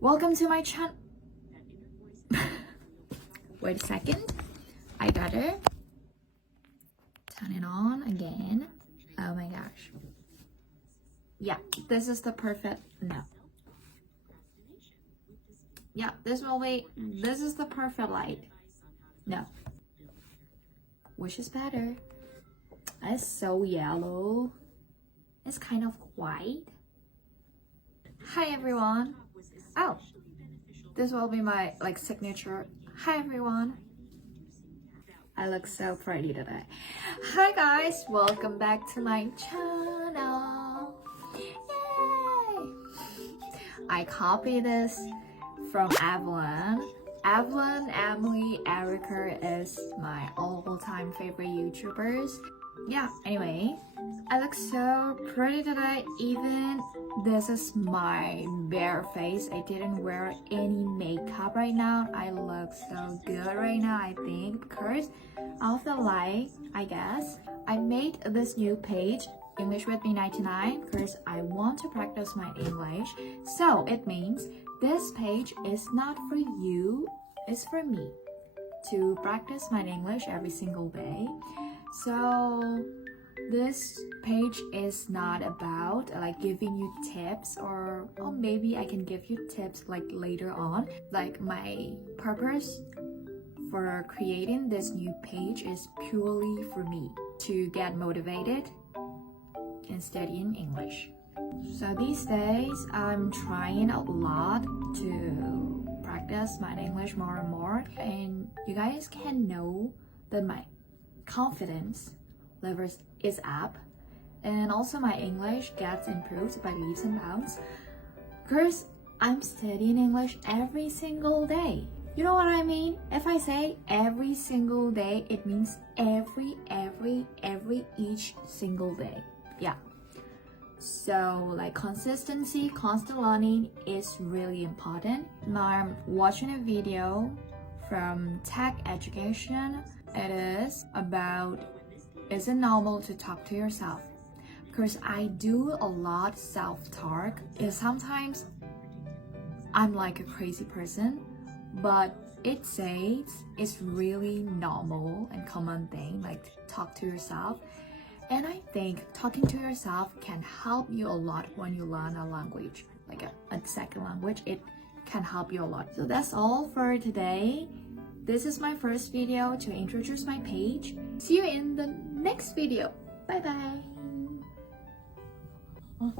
Welcome to my channel. Wait a second. I gotta turn it on again. Oh my gosh. Yeah, this is the perfect. No. Yeah, this is the perfect light. No. Which is better? It's so yellow. It's kind of white. Hi everyone. Oh, this will be my signature. Hi everyone. I look so pretty today. Hi guys, welcome back to my channel. Yay! I copied this from Evelyn. Evelyn, Emily, Erica is my all-time favorite YouTubers. Yeah, anyway, I look so pretty today. Even this is my bare face. I didn't wear any makeup right now. I look so good right now, I think, because of the light, I guess. I made this new page, English with Me 99, because I want to practice my English. So it means this page is not for you, it's for me to practice my English every single day. So this page is not about giving you tips, or maybe I can give you tips later on. My purpose for creating this new page is purely for me to get motivated in studying English. So these days I'm trying a lot to practice my English more and more, and you guys can know that my confidence level is up, and also my English gets improved by leaps and bounds, because I'm studying English every single day. You know what I mean? If I say every single day, it means every each single day. Yeah. So consistency, constant learning is really important. Now I'm watching a video from Tech Education. It is about, is it normal to talk to yourself? Because I do a lot self-talk. Sometimes I'm like a crazy person, but it says it's really normal and common thing, to talk to yourself. And I think talking to yourself can help you a lot when you learn a language, a second language. It can help you a lot. So that's all for today. This is my first video to introduce my page. See you in the next video. Bye bye.